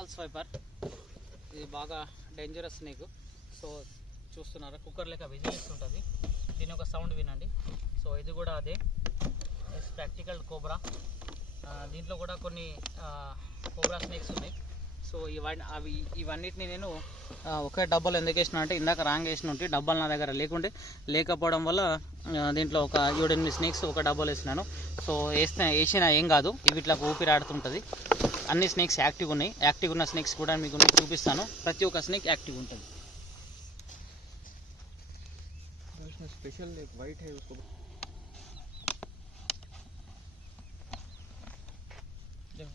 Muscle Swiper. ఇది బాగా dangerous snake. So చూస్తున్నారా, కుక్కర్ లెక్క విజిల్ ఇస్తుంటుంది. దీని ఒక సౌండ్ వినండి. సో ఇది కూడా అదే ప్రాక్టికల్ కోబ్రా. దీంట్లో కూడా కొన్ని కోబ్రా స్నేక్స్ ఉన్నాయి. సో ఇవన్నిటిని నేను ఒకే డబ్బాలు ఎందుకు వేసిన అంటే, ఇందాక రాంగ్ వేసిన ఉంటే డబ్బాలు నా దగ్గర లేకపోవడం వల్ల దీంట్లో ఒక 7-8 స్నేక్స్ ఒక డబ్బాలు వేసినాను. సో వేసినా ఏం కాదు, ఇవి ఇట్లా ఊపిరాడుతుంటుంది. అన్ని స్నేక్స్ యాక్టివ్ ఉన్నాయి. యాక్టివ్ ఉన్న స్నేక్స్ కూడా మీకు చూపిస్తాను. ప్రతి ఒక్క స్నేక్ యాక్టివ్ ఉంటుంది. स्पेशल एक वाइट है उसको देखो